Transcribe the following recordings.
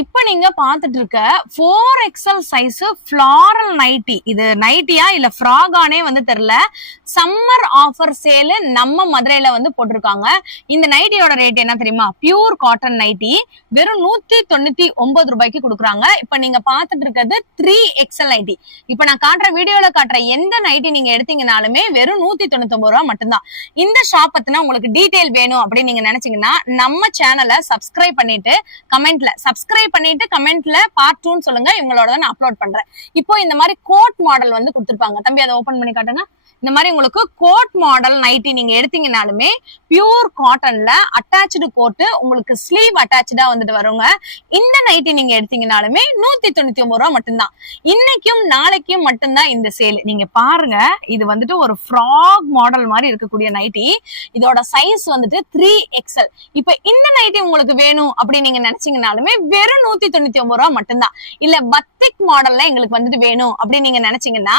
இப்ப நீங்க பாத்துட்டு இருக்க 4XL சைஸ் ஃபிளாரல் நைட்டி. இது நைட்டியா இல்ல ஃப்ராகானே வந்து தெரியல. சம்மர் ஆஃபர் சேல் நம்ம மதுரையில வந்து போட்டிருக்காங்க. இந்த நைட்டியோட ரேட் என்ன தெரியுமா? பியூர் காட்டன் நைட்டி வெறும் 199 ரூபாய்க்கு கொடுக்குறாங்க. இப்ப நீங்க பாத்துட்டு இருக்கிறது 3XL நைட்டி. இப்ப நான் காட்டுற வீடியோல காட்டுற எந்த நைட்டி நீங்க எடுத்தீங்கனாலுமே வெறும் 199 ரூபாய் மட்டும்தான். இந்த ஷாப் பத்தினா உங்களுக்கு டீடைல் வேணும் அப்படின்னு நீங்க நினைச்சீங்கன்னா நம்ம சேனலை சப்ஸ்கிரைப் பண்ணிட்டு கமெண்ட்ல பார்ட் 2 சொல்லுங்க. இவங்களோட நான் அப்லோட் பண்றேன். இப்போ இந்த மாதிரி கோட் மாடல் வந்து கொடுத்திருப்பாங்க. தம்பி அதை ஓபன் பண்ணி காட்டுங்க. இந்த மாதிரி உங்களுக்கு கோட் மாடல் நைட்டி நீங்க எடுத்தீங்கனாலுமே பியூர் காட்டன்ல அட்டாச்சு கோட் உங்களுக்கு ஸ்லீவ் அட்டாச்சா வந்துட்டு வருங்க. இந்த நைட்டி நீங்க எடுத்தீங்கனாலுமே 199 ரூபாய் மட்டும்தான். இன்னைக்கும் நாளைக்கும் மட்டும்தான் இந்த சேல். நீங்க பாருங்க, இது வந்துட்டு ஒரு ஃப்ராக் மாடல் மாதிரி இருக்கக்கூடிய நைட்டி. இதோட சைஸ் வந்துட்டு 3XL. இப்ப இந்த நைட்டி உங்களுக்கு வேணும் அப்படின்னு நீங்க நினைச்சீங்கனாலுமே வெறும் 199 ரூபாய் மட்டும்தான். இல்ல பத்திக் மாடல்ல எங்களுக்கு வந்துட்டு வேணும் அப்படின்னு நீங்க நினைச்சீங்கன்னா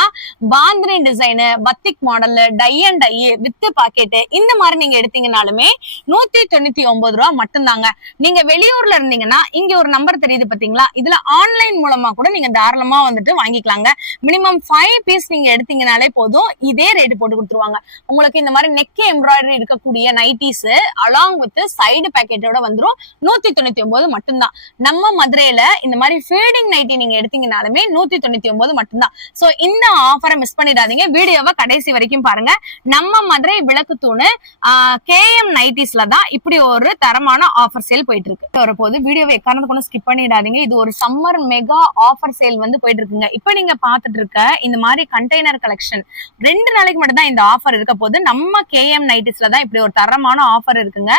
Bandhani design, batik model, tie and dye with pocket இந்த மாதிரி நீங்க எடுத்தீங்கனாலுமே 199 ரூபாய் மட்டும்தாங்க. நீங்க வெளியூர்ல இருந்தீங்கன்னா இங்க ஒரு நம்பர் தெரியுது பாத்தீங்களா, இதுல ஆன்லைன் மூலமா கூட நீங்க தாராளமா வந்துட்டு வாங்கிக்கலாங்க. மினிமம் 5 பீஸ் நீங்க எடுத்தீங்கனாலே போதும், இதே ரேட் போட்டு கொடுத்துருவாங்க. உங்களுக்கு இந்த மாதிரி நெக் எம்ப்ராய்டரி இருக்கக்கூடிய நைட்டிஸ் அலாங் வித் சைடு பேக்கெட்டோட வந்துரும். 199 மட்டும்தான். நம்ம மதுரையில இந்த மாதிரி ஃபீடிங் நைட்டி நீங்க எடுத்தீங்கனாலுமே 199 மட்டும்தான். சோ இந்த ஆஃபரை மிஸ் பண்ணிடாதீங்க. வீடியோவை கடைசி வரைக்கும் பாருங்க. நம்ம மதுரை விளக்கு தூணு KM நைட்டிஸ்ல தான் இப்படி ஒரு தரமான ஆஃபர் சேல் போயிட்டு இருக்கு. வரப்போது வீடியோவை எக்காரணத்தை கொண்டு ஸ்கிப் பண்ணிடாதீங்க. இது ஒரு சம்மர் மெகா ஆஃபர் சேல் வந்து போயிட்டு இருக்குங்க. இப்ப நீங்க பாத்துட்டு இருக்க இந்த மாதிரி கண்டெய்னர் கலெக்ஷன் 2 நாளைக்கு மட்டும் தான் இந்த ஆஃபர் இருக்க போது. நம்ம KM நைட்டிஸ்ல தான் இப்படி ஒரு தரமான ஆஃபர் இருக்குங்க.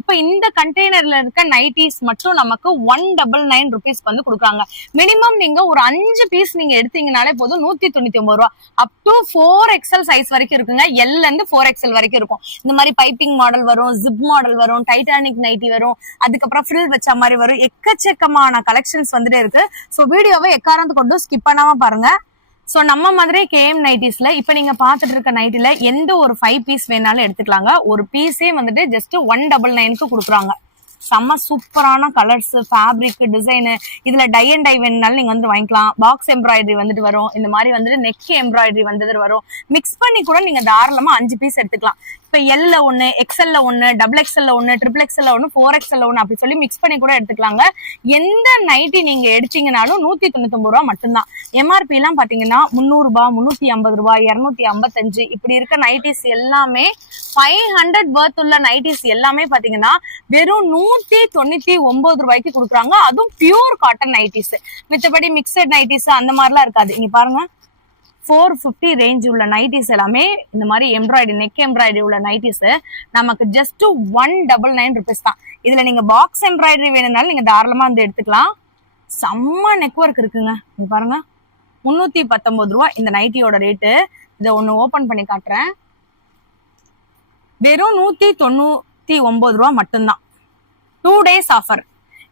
இப்ப இந்த கண்டெய்னர்ல இருக்க நைட்டிஸ் மட்டும் நமக்கு 199 ரூபீஸ்க்கு வந்து கொடுக்குறாங்க. மினிமம் நீங்க ஒரு 5 பீஸ் நீங்க எடுத்தீங்கனாலே போதும் 199 ரூபாய். அப் டு 4XL சைஸ் வரைக்கும் இருக்குங்க. L இருந்து 4XL வரைக்கும் இருக்கும். இந்த மாதிரி பைப்பிங் மாடல் வரும், ஜிப் மாடல் வரும், டைட்டானிக் நைட்டி வரும், அதுக்கப்புறம் ஃப்ரில் வச்ச மாதிரி வரும். எக்கச்சக்கமான கலெக்ஷன்ஸ் வந்துட்டே இருக்கு. சோ வீடியோவை எக்காரணத்தை கொண்டு ஸ்கிப் பண்ணாம பாருங்க. சோ நம்ம மதுரை KM நைட்டிஸ்ல இப்ப நீங்க பாத்துட்டு இருக்க நைட்டில எந்த ஒரு 5 பீஸ் வேணாலும் எடுத்துக்கலாங்க. ஒரு பீஸே வந்துட்டு ஜஸ்ட் 199க்கு கொடுக்குறாங்க. செம்ம சூப்பரான கலர்ஸ், ஃபேப்ரிக், டிசைனு. இதுல டை அண்ட் டை வேணுனாலும் நீங்க வந்து வாங்கிக்கலாம். பாக்ஸ் எம்ப்ராய்டரி வந்துட்டு வரும். இந்த மாதிரி வந்துட்டு நெக் எம்ப்ராய்டரி வந்துட்டு வரும். மிக்ஸ் பண்ணி கூட நீங்க தாராளமா 5 பீஸ் எடுத்துக்கலாம். இப்ப L ஒண்ணு, XL ஒண்ணு, XXL ஒண்ணு, XXL ஒண்ணு, 4XL ஒண்ணு அப்படி சொல்லி மிக்ஸ் பண்ணி கூட எடுத்துக்கலாங்க. எந்த நைட்டி நீங்க எடுத்தீங்கனாலும் 199 ரூபாய் மட்டும்தான். MRP எல்லாம் பாத்தீங்கன்னா 300 ரூபாய், 350 ரூபாய், 255 இப்படி இருக்க நைட்டிஸ் எல்லாமே 500 வர்த் உள்ள நைட்டிஸ் எல்லாமே பாத்தீங்கன்னா வெறும் 199 ரூபாய்க்கு கொடுக்குறாங்க. அதுவும் பியூர் காட்டன் நைட்டிஸ். மித்தபடி மிக்சட் நைட்டிஸ் அந்த மாதிரிலாம் இருக்காது. இங்க பாருங்க, 450 ரேஞ்ச் உள்ள நைட்டிஸ் எல்லாமே இந்த மாதிரி எம்ப்ராய்டரி, நெக் எம்ப்ராய்டரி உள்ள நைட்டிஸ் நமக்கு ஜஸ்ட் 199 ரூபீஸ் தான். இதுல நீங்க பாக்ஸ் எம்ப்ராய்டரி வேணும்னாலும் நீங்க தாராளமா வந்து எடுத்துக்கலாம். செம்ம நெக் ஒர்க் இருக்குங்க. இங்க பாருங்க, 319 ரூபாய் இந்த நைட்டியோட ரேட்டு. இதை ஒண்ணு ஓபன் பண்ணி காட்டுறேன். வெறும் 199 ரூபாய் மட்டும்தான். 2 டேஸ் ஆஃபர்.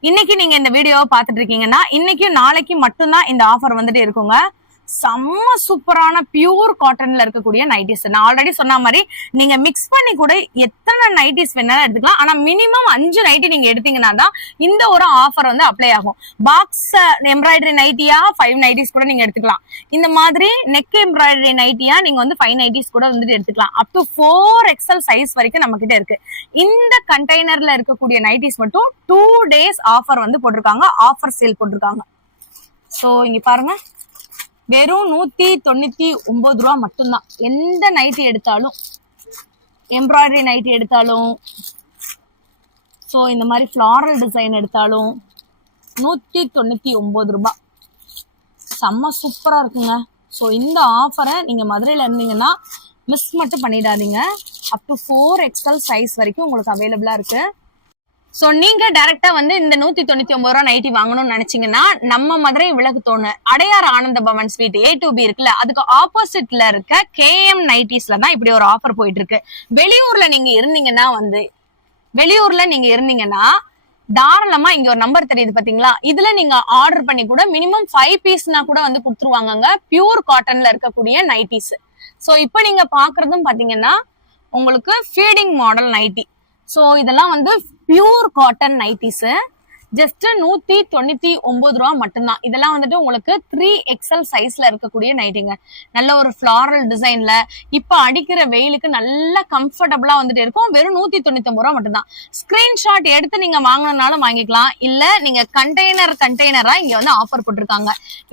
இன்னைக்கு நீங்க இந்த வீடியோவை பாத்துட்டு இருக்கீங்கன்னா இன்னைக்கும் நாளைக்கு மட்டும்தான் இந்த ஆஃபர் வந்துட்டு இருக்குங்க. செம்ம சூப்பரான பியூர் காட்டன்ல இருக்கக்கூடிய நைட்டிஸ். நான் ஆல்ரெடி சொன்ன மாதிரி நீங்க மிக்ஸ் பண்ணி கூட எத்தனை நைட்டிஸ் வேணாலும் எடுத்துக்கலாம். ஆனா மினிமம் 5 நைட்டி நீங்க எடுத்தீங்கன்னா தான் இந்த ஒரு ஆஃபர் வந்து அப்ளை ஆகும். பாக்ஸ் எம்ப்ராய்டரி நைட்டியா 5 நைட்டிஸ் கூட நீங்க எடுத்துக்கலாம். இந்த மாதிரி நெக் எம்ப்ராய்டரி நைட்டியா நீங்க வந்து 5 நைட்டிஸ் கூட வந்துட்டு எடுத்துக்கலாம். அப் டு 4XL சைஸ் வரைக்கும் நம்ம கிட்ட இருக்கு. இந்த கண்டெய்னர்ல இருக்கக்கூடிய நைட்டிஸ் மட்டும் 2 டேஸ் ஆஃபர் வந்து போட்டிருக்காங்க. ஆஃபர் சேல் போட்டிருக்காங்க. சோ இங்க பாருங்க, வெறும் 199 ரூபாய் மட்டும்தான். எந்த நைட்டி எடுத்தாலும், எம்ப்ராய்டரி நைட்டி எடுத்தாலும், ஸோ இந்த மாதிரி ஃப்ளாரல் டிசைன் எடுத்தாலும் 199 ரூபாய். செம்ம சூப்பரா இருக்குங்க. ஸோ இந்த ஆஃபரை நீங்க மதுரையில இருந்தீங்கன்னா மிஸ் மட்டும் பண்ணிடாதீங்க. அப் டு 4XL சைஸ் வரைக்கும் உங்களுக்கு அவைலபிளா இருக்கு. சோ நீங்க டைரக்டா வந்து இந்த 199 ரூபாய் நைட்டி வாங்கணும்னு நினைச்சீங்கன்னா நம்ம மதுரை விளக்கு தோணு அடையார் ஆனந்த பவன் ஸ்வீட் A2B இருக்குல்ல, அதுக்கு ஆப்போசிட்ல இருக்க KM நைட்டிஸ்ல தான் இப்படி ஒரு ஆஃபர் போயிட்டு இருக்கு. வெளியூர்ல நீங்க இருந்தீங்கன்னா தாராளமா இங்க ஒரு நம்பர் தெரியுது பாத்தீங்களா, இதுல நீங்க ஆர்டர் பண்ணி கூட மினிமம் 5 பீஸ்னா கூட வந்து கொடுத்துருவாங்க. பியூர் காட்டன்ல இருக்கக்கூடிய நைட்டிஸ். சோ இப்ப நீங்க பாக்குறதும் பாத்தீங்கன்னா உங்களுக்கு ஃபீடிங் மாடல் நைட்டி. சோ இதெல்லாம் வந்து பியூர் காட்டன் நைட்டிஸ். ஜஸ்ட் 199 ரூபா மட்டும்தான். இதெல்லாம் வந்துட்டு உங்களுக்கு 3XL சைஸ்ல இருக்கக்கூடிய நைட்டிங்க. நல்ல ஒரு ஃபிளாரல் டிசைன்ல இப்ப அடிக்கிற வெயிலுக்கு நல்ல கம்ஃபர்டபுளா வந்துட்டு இருக்கும். வெறும் 199 ரூபா மட்டும்தான். ஸ்கிரீன்ஷாட் எடுத்து நீங்க வாங்கணும்னாலும் வாங்கிக்கலாம். இல்ல நீங்க கண்டெய்னரா இங்க வந்து ஆஃபர் போட்டிருக்காங்க.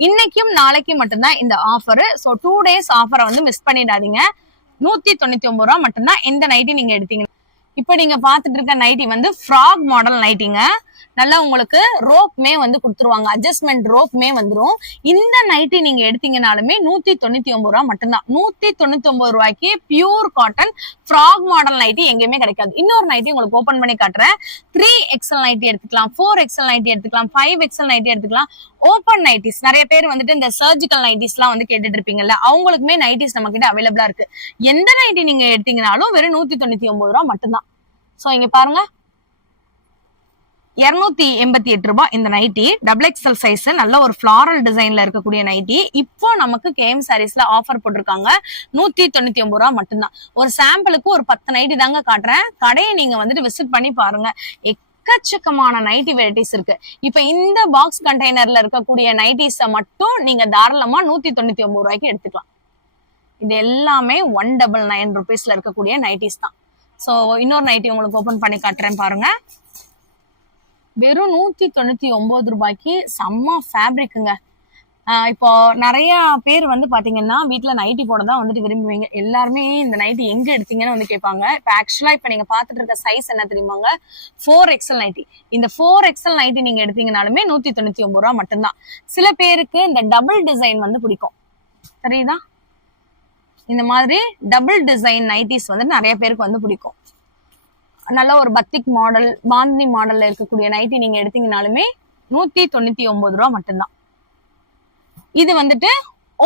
இன்னைக்கும் நாளைக்கும் மட்டும்தான் இந்த ஆஃபர். சோ 2 டேஸ் ஆஃபரை வந்து மிஸ் பண்ணிடாதீங்க. 199 ரூபா மட்டும்தான் இந்த நைட்டி நீங்க எடுத்தீங்க. இப்ப நீங்க பாத்துட்டு இருக்க நைட்டி வந்து ஃப்ராக் மாடல் நைட்டிங்க. நல்லா உங்களுக்கு ரோப்மே வந்து கொடுத்துருவாங்க, அட்ஜஸ்ட்மெண்ட் ரோப்மே வந்துரும். இந்த நைட்டி நீங்க எடுத்தீங்கனாலுமே 199 ரூபா மட்டும்தான். 199 ரூபாய்க்கு pure cotton frock model nightie எங்கேயுமே கிடைக்காது. இன்னொரு நைட்டி உங்களுக்கு ஓபன் பண்ணி காட்டுறேன். 3XL நைட்டி எடுத்துக்கலாம், 4XL நைட்டி எடுத்துக்கலாம், 5XL நைட்டி எடுத்துக்கலாம். ஓப்பன் நைட்டிஸ் நிறைய பேர் வந்துட்டு இந்த சர்ஜிக்கல் நைட்டிஸ் எல்லாம் வந்து கேட்டுட்டு இருப்பீங்கல்ல, அவங்களுக்குமே நைட்டிஸ் நம்ம கிட்ட அவைலபிளா இருக்கு. எந்த நைட்டி நீங்க எடுத்தீங்கனாலும் வெறும் 199 ரூபா மட்டும்தான். சோ இங்க பாருங்க, 288 ரூபாய் இந்த நைட்டி. XXL சைஸ், நல்ல ஒரு ஃபிளாரல் டிசைன்ல இருக்கக்கூடிய நைட்டி. இப்போ நமக்கு KM சாரீஸ்ல ஆஃபர் போட்டிருக்காங்க. 199 ரூபாய் மட்டும்தான். ஒரு சாம்பிளுக்கு ஒரு 10 நைட்டி தாங்க காட்டுறேன். கடையை நீங்க வந்துட்டு விசிட் பண்ணி பாருங்க. எக்கச்சக்கமான நைட்டி வெரைட்டிஸ் இருக்கு. இப்ப இந்த பாக்ஸ் கண்டெய்னர்ல இருக்கக்கூடிய நைட்டிஸ மட்டும் நீங்க தாராளமா 199 ரூபாய்க்கு எடுத்துக்கலாம். இது எல்லாமே 199 ருபீஸ்ல இருக்கக்கூடிய நைட்டிஸ் தான். சோ இன்னொரு நைட்டி உங்களுக்கு ஓபன் பண்ணி காட்டுறேன் பாருங்க. வெறும் 199 ரூபாய்க்கு செம்ம ஃபேப்ரிக்குங்க. இப்போ நிறைய பேர் வந்து பாத்தீங்கன்னா வீட்டுல நைட்டி போட தான் வந்துட்டு விரும்புவீங்க. எல்லாருமே இந்த நைட்டி எங்க எடுத்தீங்கன்னு வந்து கேட்பாங்க. இப்போ ஆக்சுவலா இப்ப நீங்க பாத்துட்டு இருக்க சைஸ் என்ன தெரியுமாங்க? 4XL nightie. இந்த 4XL நைட்டி நீங்க எடுத்தீங்கனாலுமே 199 ரூபா மட்டும்தான். சில பேருக்கு இந்த டபுள் டிசைன் வந்து பிடிக்கும், சரிதா? இந்த மாதிரி டபுள் டிசைன் நைட்டிஸ் வந்து நிறைய பேருக்கு வந்து பிடிக்கும். நல்ல ஒரு பத்திக் மாடல், பாந்தினி மாடல்ல இருக்கக்கூடிய நைட்டி நீங்க எடுத்தீங்கனாலுமே 199 ரூபா மட்டும்தான். இது வந்துட்டு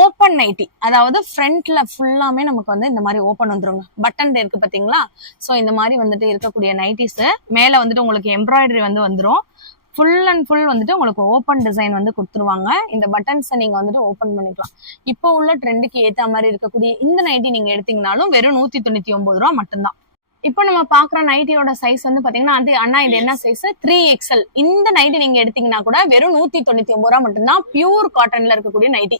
ஓப்பன் நைட்டி, அதாவது ஃப்ரண்ட்ல ஃபுல்லாமே நமக்கு வந்து இந்த மாதிரி ஓப்பன் வந்துருங்க. பட்டன் இருக்கு பாத்தீங்களா? சோ இந்த மாதிரி வந்துட்டு இருக்கக்கூடிய நைட்டிஸ் மேல வந்துட்டு உங்களுக்கு எம்ப்ராய்டரி வந்து வந்துரும். ஃபுல் அண்ட் ஃபுல் வந்துட்டு உங்களுக்கு ஓப்பன் டிசைன் வந்து கொடுத்துருவாங்க. இந்த பட்டன்ஸை நீங்க வந்துட்டு ஓப்பன் பண்ணிக்கலாம். இப்போ உள்ள ட்ரெண்டுக்கு ஏத்த மாதிரி இருக்கக்கூடிய இந்த நைட்டி நீங்க எடுத்தீங்கனாலும் வெறும் 199 ரூபா மட்டும்தான். இப்போ நம்ம பாக்குற நைட்டியோட சைஸ் வந்து பாத்தீங்கன்னா அது அண்ணா இது என்ன சைஸ்? 3XL. இந்த நைட்டி நீங்க எடுத்தீங்கன்னா கூட வெறும் 199 ரூபா மட்டும்தான். பியூர் காட்டன்ல இருக்கக்கூடிய நைட்டி.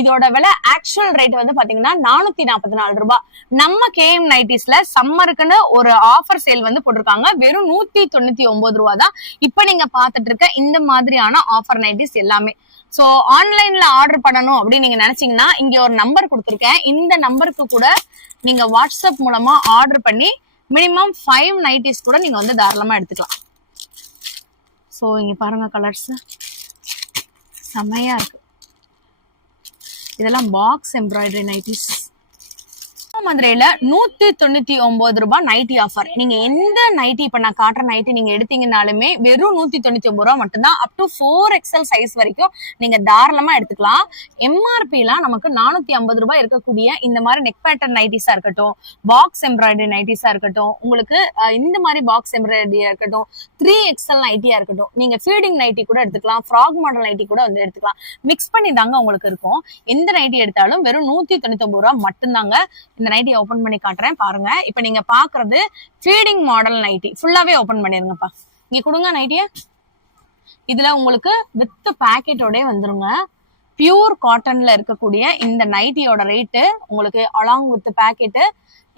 இதோட விலை ஆக்சுவல் ரேட் வந்து பாத்தீங்கன்னா 444 ரூபாய். நம்ம KM நைட்டிஸ்ல சம்மருக்குன்னு ஒரு ஆஃபர் சேல் வந்து போட்டிருக்காங்க. வெறும் 199 ரூபா தான். இப்ப நீங்க பாத்துட்டு இருக்க இந்த மாதிரியான ஆஃபர் நைட்டிஸ் எல்லாமே. சோ ஆன்லைன்ல ஆர்டர் பண்ணணும் அப்படின்னு நீங்க நினைச்சீங்கன்னா இங்க ஒரு நம்பர் கொடுத்துருக்கேன். இந்த நம்பருக்கு கூட நீங்க வாட்ஸ்அப் மூலமா ஆர்டர் பண்ணி மினிமம் 5 நைட்டிஸ் கூட நீங்க வந்து தாராளமா எடுத்துக்கலாம். சோ இங்க பாருங்க, கலர்ஸ் செமையா இருக்கு. இதெல்லாம் பாக்ஸ் எம்ப்ராய்டரி நைட்டிஸ். மதுரையில 199 ரூபாய் நைட்டி ஆஃபர். நீங்க எந்த நைட்டி இப்ப நான் காட்டுற நைட்டி நீங்க எடுத்தீங்கனாலுமே வெறும் 199 ரூபாய் மட்டும்தான். அப் டு 4XL சைஸ் வரைக்கும் நீங்க தாராளமா எடுத்துக்கலாம். MRP எல்லாம் நமக்கு 450 ரூபாய் இருக்கக்கூடிய இந்த மாதிரி நெக் பேட்டர்ன் நைட்டிஸா இருக்கட்டும், பாக்ஸ் எம்ப்ராய்டரி நைட்டிஸா இருக்கட்டும், உங்களுக்கு இந்த மாதிரி பாக்ஸ் எம்ப்ராய்டரியா இருக்கட்டும், 3XL நைட்டியா இருக்கட்டும், நீங்க ஃபீடிங் நைட்டி கூட எடுத்துக்கலாம், ஃப்ராக் மாடல் நைட்டி கூட வந்து எடுத்துக்கலாம். மிக்ஸ் பண்ணி தாங்க உங்களுக்கு இருக்கும். எந்த நைட்டி எடுத்தாலும் வெறும் 199 ரூபாய் மட்டும்தாங்க. இந்த நைட்டி ஓபன் பண்ணி காட்டுறேன் பாருங்க. இப்ப நீங்க பாக்குறது ஃபீடிங் மாடல் நைட்டி. ஃபுல்லாவே ஓபன் பண்ணிருங்கப்பா. இங்க கொடுங்க நைட்டிய. இதுல உங்களுக்கு வித் பாக்கெட்டோட வந்துருங்க. பியூர் காட்டன்ல இருக்கக்கூடிய இந்த நைட்டியோட ரேட்டு உங்களுக்கு அலாங் வித் பாக்கெட்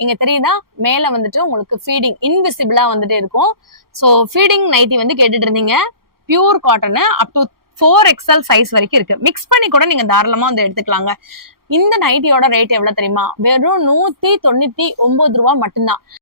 இங்க தெரியுதா? மேல வந்துட்டு உங்களுக்கு ஃபீடிங் இன்விசிபிளா வந்துட்டு இருக்கும். சோ ஃபீடிங் நைட்டி வந்து கேட்டுட்டு இருந்தீங்க. Pure cotton up to 4XL size வரைக்கும் இருக்கு. மிக்ஸ் பண்ணி கூட நீங்க தாராளமா வந்து எடுத்துக்கலாங்க. இந்த நைட்டியோட ரேட் எவ்வளவு தெரியுமா? வெறும் 199 ரூபாய் மட்டும்தான்.